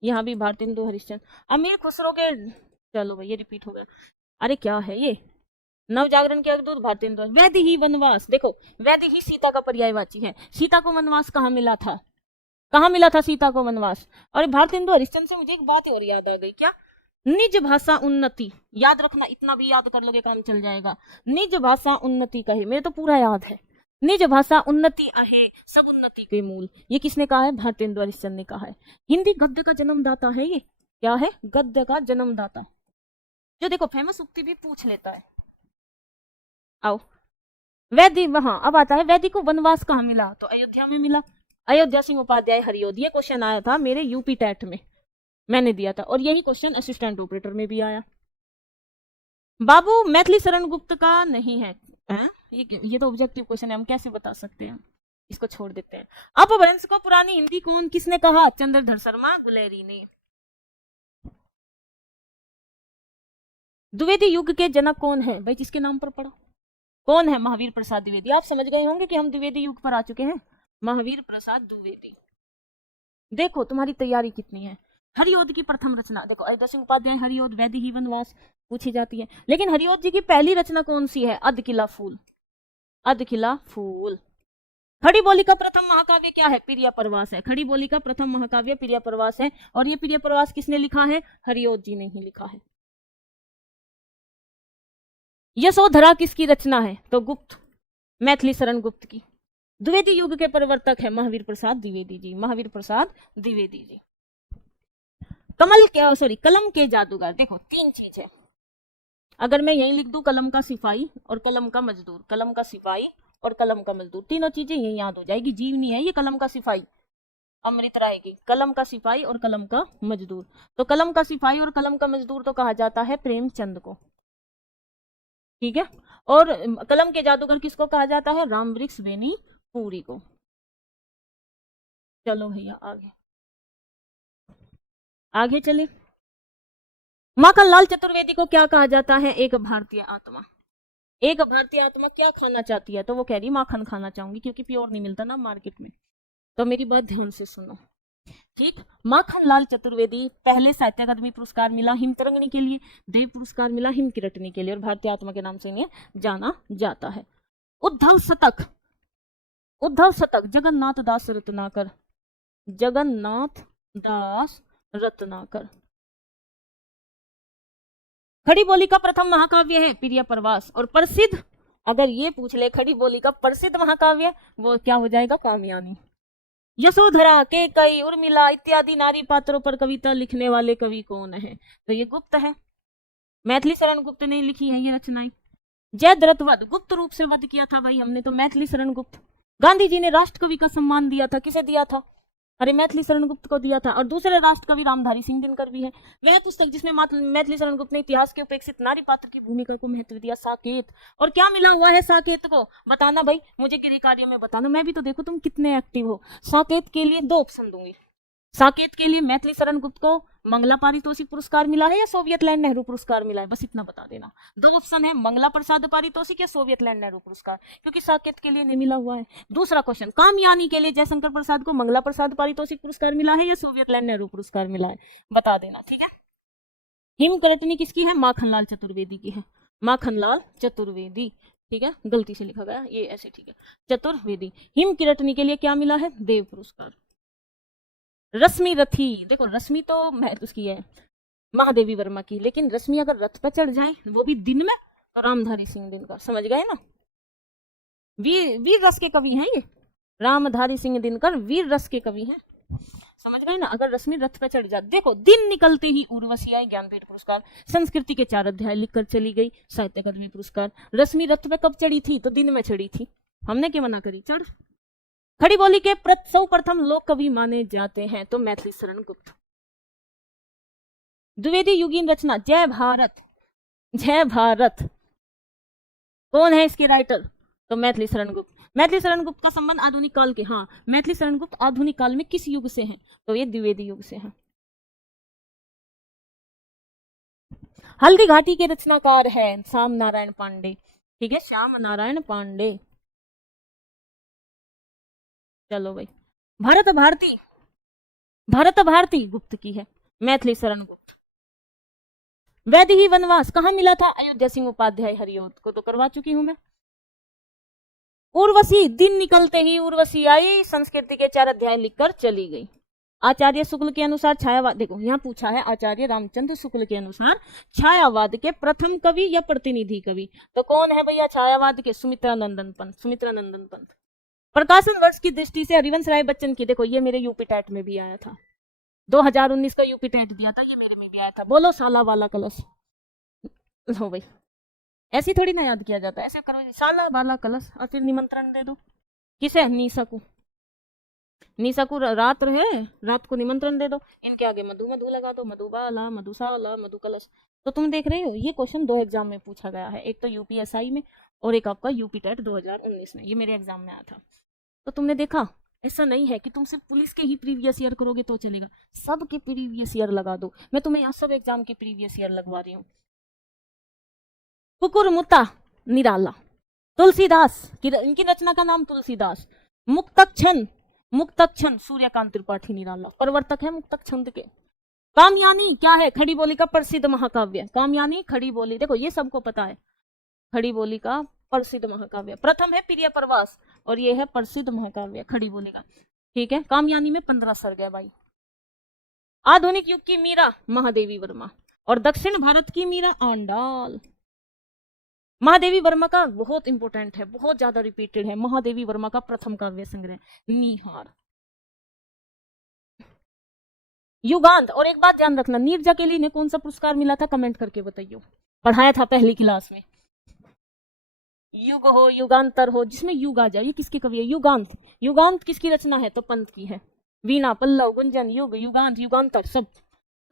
यहाँ भी भारतेंदु हरिश्चंद्र। अमीर खुसरो के, चलो भाई ये रिपीट हो गया। अरे क्या है ये? नव जागरण के अग्रदूत भारतेंदु। वैदेही वनवास, देखो वैदेही सीता का पर्यायवाची है। सीता को वनवास कहाँ मिला था? कहाँ मिला था सीता को वनवास? और भारतेंदु हरिश्चंद्र से मुझे एक बात और याद आ गई। क्या? निज भाषा उन्नति, याद रखना, इतना भी याद कर लोगे काम चल जाएगा। निज भाषा उन्नति कहे, मेरे तो पूरा याद है। निज भाषा उन्नति आहे सब उन्नति के मूल, ये किसने कहा है? भारतेंदु हरिश्चंद्र ने कहा है। हिंदी गद्य का जन्मदाता है ये। क्या है? गद्य का जन्मदाता। जो देखो फेमस उक्ति भी पूछ लेता है। आओ वैदि, वहां अब आता है वैदि को वनवास कहाँ मिला? तो अयोध्या में मिला। अयोध्या सिंह उपाध्याय हरियोध, ये क्वेश्चन आया था मेरे यूपी टेट में, मैंने दिया था, और यही क्वेश्चन असिस्टेंट ऑपरेटर में भी आया। बाबू मैथिली शरण गुप्त का नहीं है, ये तो ऑब्जेक्टिव क्वेश्चन है, हम कैसे बता सकते हैं, इसको छोड़ देते हैं। अपभ्रंश को पुरानी हिंदी कौन किसने कहा? चंद्रधर शर्मा गुलेरी ने। द्विवेदी युग के जनक कौन है? भाई जिसके नाम पर पढ़ो, कौन है? महावीर प्रसाद द्विवेदी। आप समझ गए होंगे कि हम द्विवेदी युग पर आ चुके हैं। महावीर प्रसाद द्विवेदी। देखो तुम्हारी तैयारी कितनी है। हरियोध की प्रथम रचना, देखो अयोध्या सिंह उपाध्याय हरियोध, वैदेही वनवास पूछी जाती है, लेकिन हरियोध जी की पहली रचना कौन सी है? अधकिला फूल, अधकिला फूल। खड़ी बोली का प्रथम महाकाव्य क्या है? प्रिय प्रवास है। खड़ी बोली का प्रथम महाकाव्य प्रिय प्रवास है, और ये प्रिय प्रवास किसने लिखा है? हरियोध जी ने ही लिखा है। यशोधरा किसकी रचना है? तो गुप्त, मैथिली शरण गुप्त की। द्विवेदी युग के प्रवर्तक है महावीर प्रसाद द्विवेदी जी, महावीर प्रसाद द्विवेदी जी। कलम के जादूगर, देखो तीन चीज है, अगर मैं यही लिख दूं कलम का सिपाही और कलम का मजदूर, कलम का सिपाही और कलम का मजदूर, तीनों चीजें यही याद हो जाएगी। जीवनी है ये कलम का सिपाही, अमृत राय की, कलम का सिपाही और कलम का मजदूर। तो कलम का सिपाही और कलम का मजदूर तो कहा जाता है प्रेमचंद को, ठीक है। और कलम के जादूगर किसको कहा जाता है? रामवृक्ष बेनी पुरी को। चलो भैया आगे आगे चले। माखनलाल चतुर्वेदी को क्या कहा जाता है? एक भारतीय आत्मा। एक भारतीय आत्मा क्या खाना चाहती है? तो वो कह रही माखन खाना चाहूंगी, क्योंकि प्योर नहीं मिलता ना मार्केट में। तो मेरी बात ध्यान से सुनो, ठीक। माखनलाल चतुर्वेदी, पहले साहित्य अकादमी पुरस्कार मिला हिमतरंगिणी के लिए, देव पुरस्कार मिला हिमकिरटनी के लिए, और भारतीय आत्मा के नाम से इन्हें जाना जाता है। उद्धव शतक, उद्धव शतक जगन्नाथ दास रत्नाकर, जगन्नाथ दास रत्नाकर। खड़ी बोली का प्रथम महाकाव्य है प्रिय प्रवास, और प्रसिद्ध, अगर ये पूछ ले खड़ी बोली का प्रसिद्ध महाकाव्य, वो क्या हो जाएगा, कामयानी। यशोधरा, केकई, उर्मिला इत्यादि नारी पात्रों पर कविता लिखने वाले कवि कौन है? तो ये गुप्त है, मैथिली शरण गुप्त ने लिखी है ये रचनाएं। जयद्रथ वध, गुप्त रूप से वध किया था भाई हमने, तो मैथिली शरण गुप्त। गांधी जी ने राष्ट्र कवि का सम्मान दिया था, किसे दिया था? अरे मैथिली शरण गुप्त को दिया था। और दूसरे राष्ट्र कवि रामधारी सिंह दिनकर भी है। वह पुस्तक जिसमें मैथिली शरण गुप्त ने इतिहास के उपेक्षित नारी पात्र की भूमिका को महत्व दिया, साकेत। और क्या मिला हुआ है साकेत को, बताना भाई, मुझे गृह कार्य में बताना, मैं भी तो देखो तुम कितने एक्टिव हो। साकेत के लिए 2 ऑप्शन दूंगी। साकेत के लिए मैथिली शरण गुप्त को मंगला पारितोषिक पुरस्कार मिला है या सोवियत लैंड नेहरू पुरस्कार मिला है, बस इतना बता देना। 2 ऑप्शन है, मंगला प्रसाद पारितोषिक या सोवियत लैंड नेहरू पुरस्कार, क्योंकि साकेत के लिए नहीं मिला हुआ है। दूसरा क्वेश्चन, कामयानी के लिए जयशंकर प्रसाद को मंगला प्रसाद पारितोषिक पुरस्कार मिला है या सोवियत लैंड नेहरू पुरस्कार मिला है, बता देना, ठीक है। हिमकरटनी किसकी है? माखनलाल चतुर्वेदी की है, माखनलाल चतुर्वेदी, ठीक है, गलती से लिखा गया ये ऐसे, ठीक है, चतुर्वेदी। हिमकिरटनी के लिए क्या मिला है? देव पुरस्कार। रश्मि रथी, देखो रश्मि तो उसकी है महादेवी वर्मा की, लेकिन रश्मि अगर रथ पर चढ़ जाए वो भी दिन में, तो रामधारी सिंह दिनकर, समझ गए ना, वीर रस के कवि हैं ये, रामधारी सिंह दिनकर वीर रस के कवि हैं, समझ गए ना। अगर रश्मि रथ पर चढ़ जाए, देखो दिन निकलते ही उर्वशी आई, ज्ञानपीठ पुरस्कार। संस्कृति के 4 अध्याय लिखकर चली गई, साहित्य अकादमी पुरस्कार। रश्मि रथ पे कब चढ़ी थी? तो दिन में चढ़ी थी, हमने क्या मना करी, चढ़। खड़ी बोली के सर्वप्रथम लोक कवि माने जाते हैं, तो मैथिली शरण गुप्त। द्विवेदी युगीन रचना जय भारत, जय भारत, कौन है इसके राइटर? तो मैथिली शरण गुप्त। मैथिली शरण गुप्त का संबंध आधुनिक काल के, हाँ, मैथिली शरण गुप्त आधुनिक काल में किस युग से हैं? तो ये द्विवेदी युग से हैं। हल्दी घाटी के रचनाकार है श्याम नारायण पांडे, ठीक है, श्याम नारायण पांडे। चलो भाई, भारत भारती, भारत भारती गुप्त की है, मैथिली शरण गुप्त। वैदेही वनवास कहाँ मिला था? अयोध्या सिंह उपाध्याय हरिओत को तो करवा चुकी हूं मैं। उर्वशी, दिन निकलते ही उर्वशी आई, संस्कृति के 4 अध्याय लिखकर चली गई। आचार्य शुक्ल के अनुसार छायावाद, देखो यहाँ पूछा है आचार्य रामचंद्र शुक्ल के अनुसार छायावाद के प्रथम कवि या प्रतिनिधि कवि, तो कौन है भैया छायावाद के? सुमित्रा नंदन पंत, सुमित्रा नंदन पंत। प्रकाशन वर्ष की दृष्टि से हरिवंश राय बच्चन की, देखो ये मेरे यूपी टेट में भी आया था, 2019 का यूपी टेट दिया था, ये मेरे में भी आया था। बोलो, साला वाला कलश। लो भाई, ऐसी थोड़ी ना याद किया जाता है, ऐसे करो, साला वाला कलश, और फिर निमंत्रण दे दो किसे? नीसा को, नीसा को रात है, रात को निमंत्रण दे दो, इनके आगे मधु मधु लगा दो, मधुबाला, मधुशाला, मधु कलश। तो तुम देख रहे हो, ये क्वेश्चन 2 एग्जाम में पूछा गया है, एक तो यूपीएसआई में और एक आपका यूपी टेट 2019 में, ये मेरे एग्जाम में आया था। तो तुमने देखा, ऐसा नहीं है कि तुम सिर्फ पुलिस के ही प्रीवियस ईयर करोगे तो चलेगा, सब के प्रीवियस ईयर लगा दो। मैं तुम्हें यहाँ सब एग्जाम के प्रीवियस ईयर लगवा रही हूँ। कुकुरमुत्ता निराला, तुलसीदास की, इनकी रचना का नाम तुलसीदास। मुक्तक छंद सूर्यकांत त्रिपाठी निराला, प्रवर्तक है मुक्तक छंद के। कामयानी क्या है? खड़ी बोली का प्रसिद्ध महाकाव्य, कामयानी खड़ी बोली, देखो ये सबको पता है, खड़ी बोली का प्रसिद्ध महाकाव्य। प्रथम है प्रिय प्रवास, और ये है प्रसिद्ध महाकाव्य खड़ी बोली का, ठीक है। कामयानी में 15 सर्ग है भाई। आधुनिक युग की मीरा महादेवी वर्मा, और दक्षिण भारत की मीरा आंडाल। महादेवी वर्मा का बहुत इंपॉर्टेंट है, बहुत ज्यादा रिपीटेड है, महादेवी वर्मा का प्रथम काव्य संग्रह निहार। युगांत, और एक बात ध्यान रखना, नीरजा केली ने कौन सा पुरस्कार मिला था, कमेंट करके बताइए, पढ़ाया था पहली क्लास में। युग हो, युगांतर हो, जिसमें युग आ जाए, ये किसकी कवि है? युगांत। युगांत किसकी रचना है? तो पंत की है। वीणा, पल्लव, गुंजन, युग, युगांत, युगांतर सब।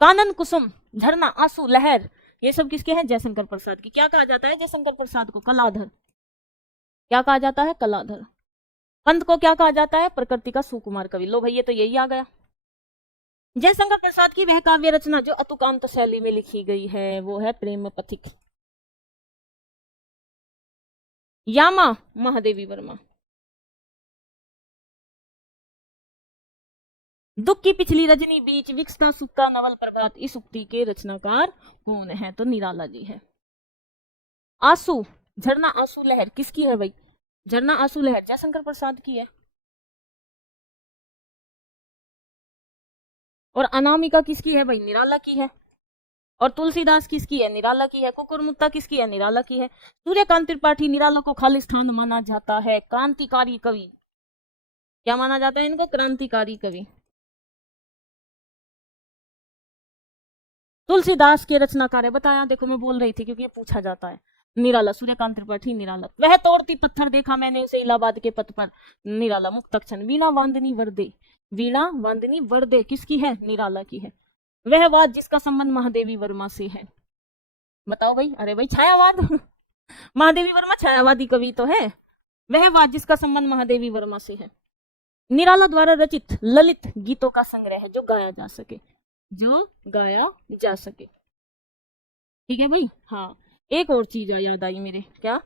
कानन कुसुम, झरना, आंसू, लहर, ये सब किसके हैं? जयशंकर प्रसाद की। क्या कहा जाता है जयशंकर प्रसाद को? कलाधर। क्या कहा जाता है? कलाधर। पंत को क्या कहा जाता है? प्रकृति का सुकुमार कवि। लो भाई, ये तो यही आ गया। जयशंकर प्रसाद की वह काव्य रचना जो अतुकांत शैली में लिखी गई है, वो है प्रेम पथिक। यामा महादेवी वर्मा। दुख की पिछली रजनी बीच विकसता सुखता नवल प्रभात, इस उक्ति के रचनाकार कौन है? तो निराला जी है। आंसू, झरना, आंसू, लहर किसकी है भाई? झरना, आंसू, लहर जयशंकर प्रसाद की है। और अनामिका किसकी है भाई? निराला की है। और तुलसीदास किसकी है? निराला की है। कुकुरमुत्ता किसकी है? निराला की है। सूर्यकांत त्रिपाठी निराला को खालिस्तान माना जाता है। क्रांतिकारी कवि, क्या माना जाता है इनको? क्रांतिकारी कवि। तुलसीदास के रचनाकार है, बताया, देखो मैं बोल रही थी क्योंकि ये पूछा जाता है। निराला, सूर्यकांत त्रिपाठी निराला। वह तोड़ती पत्थर देखा मैंने उसे इलाहाबाद के पथ पर, निराला। मुक्तक्षण, वीणा वांदनी वर्दे, वीणा वांदनी वर्दे किसकी है? निराला की है। वह वाद जिसका संबंध महादेवी वर्मा से है, बताओ भाई। अरे भाई छायावाद महादेवी वर्मा छायावादी कवि तो है। वह वाद जिसका संबंध महादेवी वर्मा से है। निराला द्वारा रचित ललित गीतों का संग्रह है, जो गाया जा सके, जो गाया जा सके। ठीक है भाई। हाँ, एक और चीज याद आई मेरे, क्या?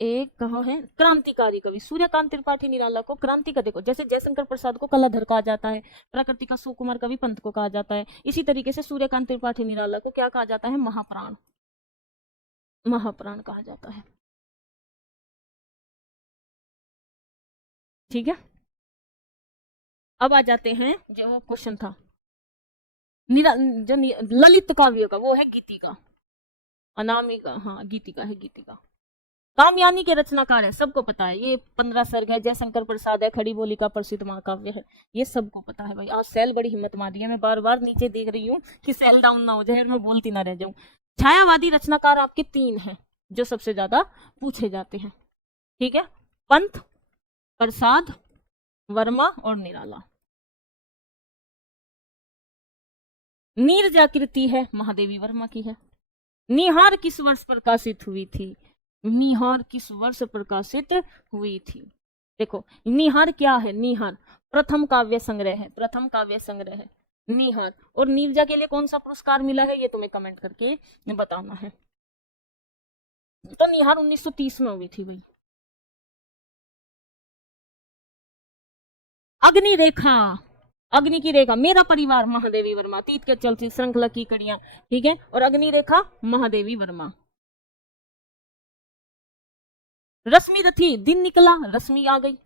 एक कहाँ है? क्रांतिकारी कवि। सूर्यकांत त्रिपाठी निराला को क्रांति का, देखो जैसे जयशंकर प्रसाद को कलाधर कहा जाता है, प्रकृति का सुकुमार कवि पंत को कहा जाता है, इसी तरीके से सूर्यकांत त्रिपाठी निराला को क्या कहा जाता है? महाप्राण, महाप्राण कहा जाता है। ठीक है, अब आ जाते हैं जो क्वेश्चन था जो ललित काव्य का, वो है गीतिका। अनामिका, हाँ गीतिका है, गीतिका। कामयानी के रचनाकार है, सबको पता है, ये 15 सर्ग है, जयशंकर प्रसाद है, खड़ी बोली का प्रसिद्ध महाकाव्य है, ये सबको पता है भाई। आज सेल बड़ी हिम्मत मारी है, मैं बार बार नीचे देख रही हूँ कि सेल डाउन ना हो जाए, मैं बोलती ना रह जाऊं। छायावादी रचनाकार आपके 3 हैं जो सबसे ज्यादा पूछे जाते हैं। ठीक है, पंत, प्रसाद, वर्मा और निराला। नीरजाकृति है महादेवी वर्मा की है। निहार किस वर्ष प्रकाशित हुई थी? निहार किस वर्ष प्रकाशित हुई थी? देखो निहार क्या है? निहार प्रथम काव्य संग्रह है, प्रथम काव्य संग्रह है निहार। और नीरजा के लिए कौन सा पुरस्कार मिला है, ये तुम्हें कमेंट करके बताना है। तो निहार 1930 में हुई थी भाई। अग्नि रेखा, अग्नि की रेखा, मेरा परिवार महादेवी वर्मा, अतीत के चलती श्रृंखला की कड़ियां। ठीक है, और अग्नि रेखा महादेवी वर्मा। रश्मि रथी, दिन निकला रश्मि आ गई,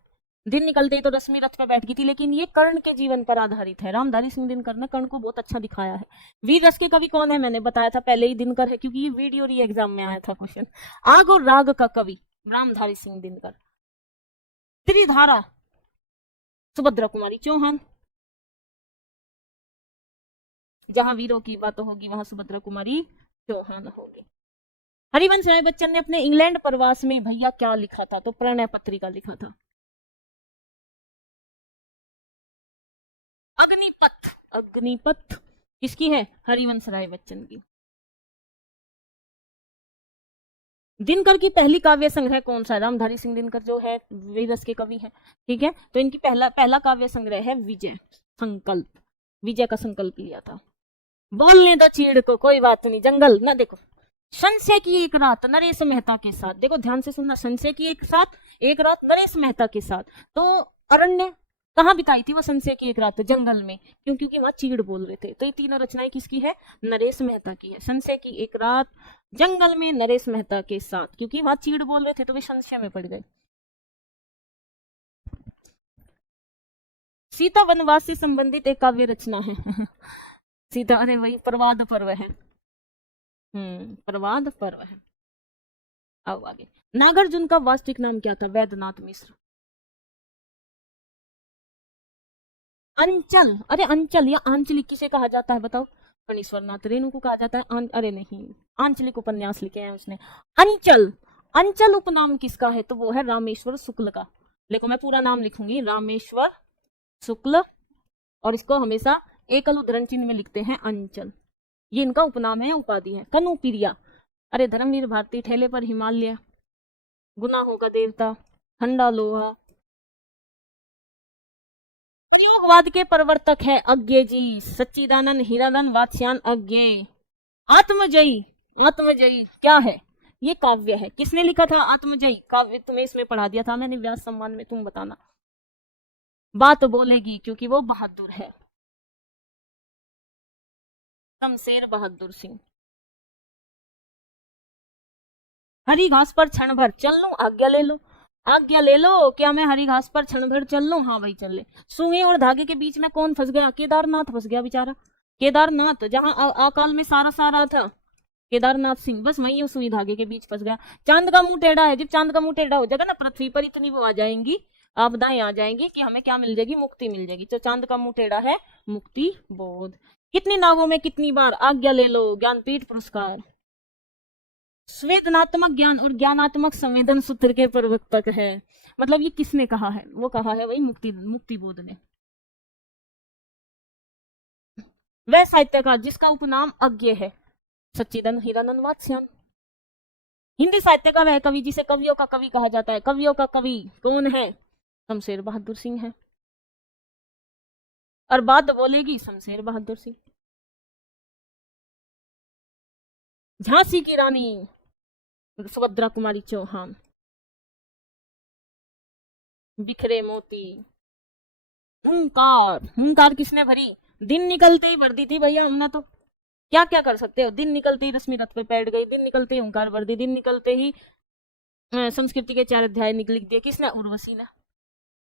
दिन निकलते ही तो रश्मि रथ पर बैठ गई थी, लेकिन ये कर्ण के जीवन पर आधारित है। रामधारी सिंह दिनकर ने कर्ण को बहुत अच्छा दिखाया है। वीर रस के कवि कौन है? मैंने बताया था पहले ही, दिनकर है, क्योंकि ये वीडियो री एग्जाम में आया था क्वेश्चन। आग और राग का कवि रामधारी सिंह दिनकर। त्रिधारा सुभद्रा कुमारी चौहान, जहां वीरों की बात होगी वहां सुभद्रा कुमारी चौहान होगी। हरिवंश राय बच्चन ने अपने इंग्लैंड प्रवास में भैया क्या लिखा था? तो प्रणय पत्रिका लिखा था। अग्निपथ, अग्निपथ किसकी है? हरिवंश राय बच्चन की। दिनकर की पहली काव्य संग्रह कौन सा है? रामधारी सिंह दिनकर जो है वीररस के कवि हैं। ठीक है, तो इनकी पहला काव्य संग्रह है विजय संकल्प, विजय का संकल्प लिया था। बोलने दो चीड़ को, कोई बात नहीं, जंगल ना। देखो संशय की एक रात नरेश मेहता के साथ, देखो ध्यान से सुनना, संशय की एक रात नरेश मेहता के साथ। तो अरण्य कहाँ बिताई थी वो संशय की एक रात? जंगल में। क्यों? क्योंकि वहां चीड़ बोल रहे थे। तो ये तीनों रचनाएं किसकी है? नरेश मेहता की है। संशय की एक रात, जंगल में, नरेश मेहता के साथ, क्योंकि वहां चीड़ बोल रहे थे तो वे संशय में पड़ गए। सीता वनवास से संबंधित एक काव्य रचना है सीता, अरे वही प्रवाद पर्व है। प्रवाद पर्व है। अब आगे, नागार्जुन का वास्तविक नाम क्या था? वैद्यनाथ मिश्र। अंचल, अरे अंचल या आंचलिक किसे कहा जाता है बताओ? फणीश्वरनाथ रेणु को कहा जाता है। अरे नहीं, आंचलिक उपन्यास लिखे हैं उसने। अंचल, अंचल उपनाम किसका है? तो वो है रामेश्वर शुक्ल का। देखो मैं पूरा नाम लिखूंगी, रामेश्वर शुक्ल, और इसको हमेशा एकल उद्धरण चिन्ह में लिखते हैं अंचल। ये इनका उपनाम है, उपाधि है। कनुप्रिया, अरे धर्मवीर भारती, ठेले पर हिमालय, गुनाहों का देवता, ठंडा लोहा। योगवाद के प्रवर्तक है अज्ञे जी, सच्चिदानंद हीरानंद वात्स्यायन अज्ञे। आत्मजयी, आत्मजयी क्या है? ये काव्य है। किसने लिखा था आत्मजयी काव्य? तुम्हें इसमें पढ़ा दिया था मैंने व्यास सम्मान में, तुम बताना। बात बोलेगी क्योंकि वो बहादुर है, शमशेर बहादुर सिंह। हरी घास पर क्षण भर चल लूं, आज्ञा ले लो। आज्ञा ले लो, क्या मैं हरी घास पर क्षण भर चल लूं? हाँ भाई चल ले। सुई और धागे के बीच में कौन फंस गया? केदारनाथ फंस गया बेचारा। केदारनाथ, जहां अकाल में सारा सारा था, केदारनाथ सिंह, बस वही उस सुई धागे के बीच फंस गया। चांद का मुंह टेढ़ा है, जब चांद का मुंह टेढ़ा हो जाएगा ना, पृथ्वी पर इतनी वो आ जाएंगी, आपदाएं आ जाएंगी कि हमें क्या मिल जाएगी? मुक्ति मिल जाएगी। तो चांद का मुंह टेढ़ा है, मुक्ति बोध। कितनी नावों में कितनी बार? आज्ञा ले लो, ज्ञानपीठ पुरस्कार। संवेदनात्मक ज्ञान और ज्ञानात्मक संवेदन सूत्र के प्रवर्तक है। मतलब ये किसने कहा है? वो कहा है वही मुक्ति बोध ने। वह साहित्यकार जिसका उपनाम अज्ञे है, सच्चिदानंद हीरानंद वात्स्यायन। हिंदी साहित्य का वह कवि जिसे कवियों का कवि कहा जाता है। कवियों का कवि कौन है? शमशेर बहादुर सिंह है। और बात बोलेगी शमशेर बहादुर सिंह। झांसी की रानी सुभद्रा कुमारी चौहान। बिखरे मोती। हुंकार किसने भरी? दिन निकलते ही भर दी थी भैया हमने तो। क्या क्या कर सकते हो? दिन निकलते ही रश्मि रथ पे बैठ गई, दिन निकलते ही हुंकार भर दी, दिन निकलते ही संस्कृति के 4 अध्याय लिख दिए। किसने? उर्वशी ने।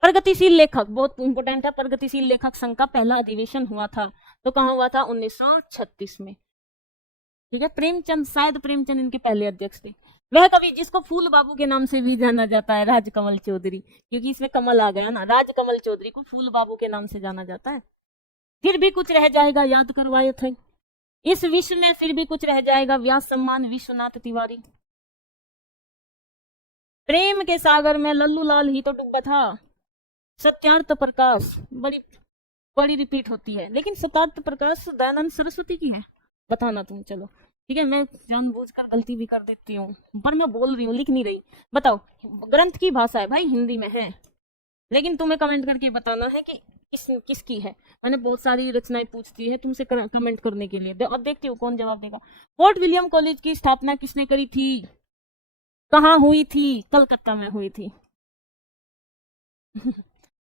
प्रगतिशील लेखक बहुत इंपोर्टेंट है। प्रगतिशील लेखक संघ का पहला अधिवेशन हुआ था, तो कहाँ हुआ था? 1936 में। ठीक है, प्रेमचंद, शायद प्रेमचंद इनके पहले अध्यक्ष थे। वह कवि जिसको फूल बाबू के नाम से भी जाना जाता है, राजकमल चौधरी, क्योंकि इसमें कमल आ गया ना, राजकमल चौधरी को फूल बाबू के नाम से जाना जाता है। फिर भी कुछ रह जाएगा, याद करवाए थे। इस विश्व में फिर भी कुछ रह जाएगा, व्यास सम्मान विश्वनाथ तिवारी। प्रेम के सागर में लल्लू लाल ही तो डूबा था। सत्यार्थ प्रकाश, बड़ी रिपीट होती है, लेकिन सत्यार्थ प्रकाश दयानंद सरस्वती की है, बताना तुम। चलो ठीक है, मैं जानबूझकर गलती भी कर देती हूँ, पर मैं बोल रही हूँ, लिख नहीं रही। बताओ, ग्रंथ की भाषा है भाई, हिंदी में है, लेकिन तुम्हें कमेंट करके बताना है कि किसकी है। मैंने बहुत सारी रचनाएं पूछती है तुमसे कमेंट करने के लिए। अब देखती हूँ कौन जवाब देगा। फोर्ट विलियम कॉलेज की स्थापना किसने करी थी? कहाँ हुई थी? कलकत्ता में हुई थी।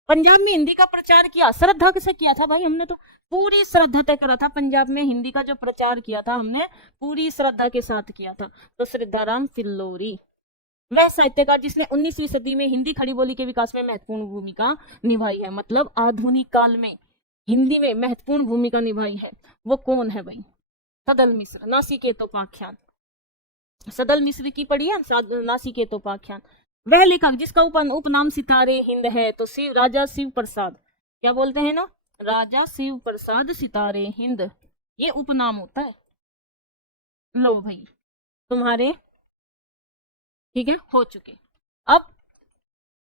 पंजाब में हिंदी का प्रचार किया, श्रद्धा से किया था भाई हमने तो, पूरी श्रद्धा तय करा था। पंजाब में हिंदी का जो प्रचार किया था हमने, पूरी श्रद्धा के साथ किया था। तो श्रद्धाराम फिल्लोरी। वह साहित्यकार जिसने 19वीं सदी में हिंदी खड़ी बोली के विकास में महत्वपूर्ण भूमिका निभाई है, मतलब आधुनिक काल में हिंदी में महत्वपूर्ण भूमिका निभाई है, वो कौन है भाई? सदल मिश्र। नासिकेतोपाख्यान, सदल मिश्र की पढ़ी है नासिकेतोपाख्यान। वह लेखक जिसका उपनाम सितारे हिंद है, तो राजा शिव प्रसाद। क्या बोलते हैं ना? राजा शिव प्रसाद सितारे हिंद, ये उपनाम होता है। लो भाई तुम्हारे, ठीक है, हो चुके। अब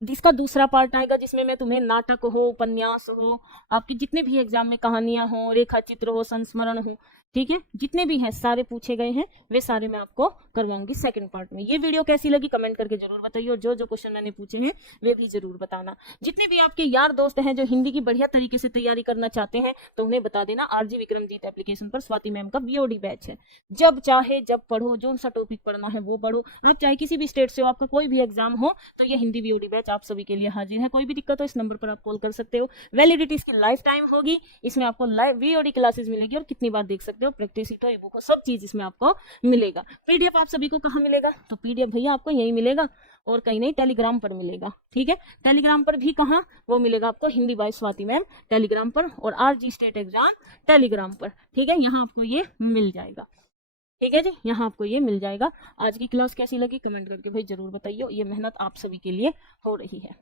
इसका दूसरा पार्ट आएगा जिसमें मैं तुम्हें नाटक हो, उपन्यास हो, आपके जितने भी एग्जाम में कहानियां हो, रेखा चित्र हो, संस्मरण हो, ठीक है, जितने भी हैं सारे पूछे गए हैं, वे सारे मैं आपको करवाऊंगी सेकंड पार्ट में। ये वीडियो कैसी लगी कमेंट करके जरूर बताइए, और जो जो क्वेश्चन मैंने पूछे हैं वे भी जरूर बताना। जितने भी आपके यार दोस्त हैं जो हिंदी की बढ़िया तरीके से तैयारी करना चाहते हैं, तो उन्हें बता देना, आरजी विक्रमजीत एप्लीकेशन पर स्वाति मैम का बीओडी बैच है। जब चाहे जब पढ़ो, जो सा टॉपिक पढ़ना है वो पढ़ो। आप चाहे किसी भी स्टेट से हो, आपका कोई भी एग्जाम हो, तो ये हिंदी बीओडी बैच आप सभी के लिए हाजिर है। कोई भी दिक्कत हो इस नंबर पर आप कॉल कर सकते हो। वैलिडिटी इसकी लाइफ टाइम होगी। इसमें आपको लाइव बीओडी क्लासेस मिलेगी, और कितनी बार देख सकते हो, प्रैक्टिस शीट, ई बुक, सब चीज इसमें आपको मिलेगा। पीडीएफ आप सभी को कहाँ मिलेगा? तो पीडीएफ भैया आपको यही मिलेगा, और कहीं नहीं, टेलीग्राम पर मिलेगा। ठीक है, टेलीग्राम पर भी कहाँ वो मिलेगा आपको? Hindi by Swati ma'am Telegram पर, और आरजी स्टेट एग्जाम टेलीग्राम पर। ठीक है, यहाँ आपको ये मिल जाएगा। ठीक है जी, यहाँ आपको ये मिल जाएगा। आज की क्लास कैसी लगी कमेंट करके भाई जरूर बताइए। ये मेहनत आप सभी के लिए हो रही है।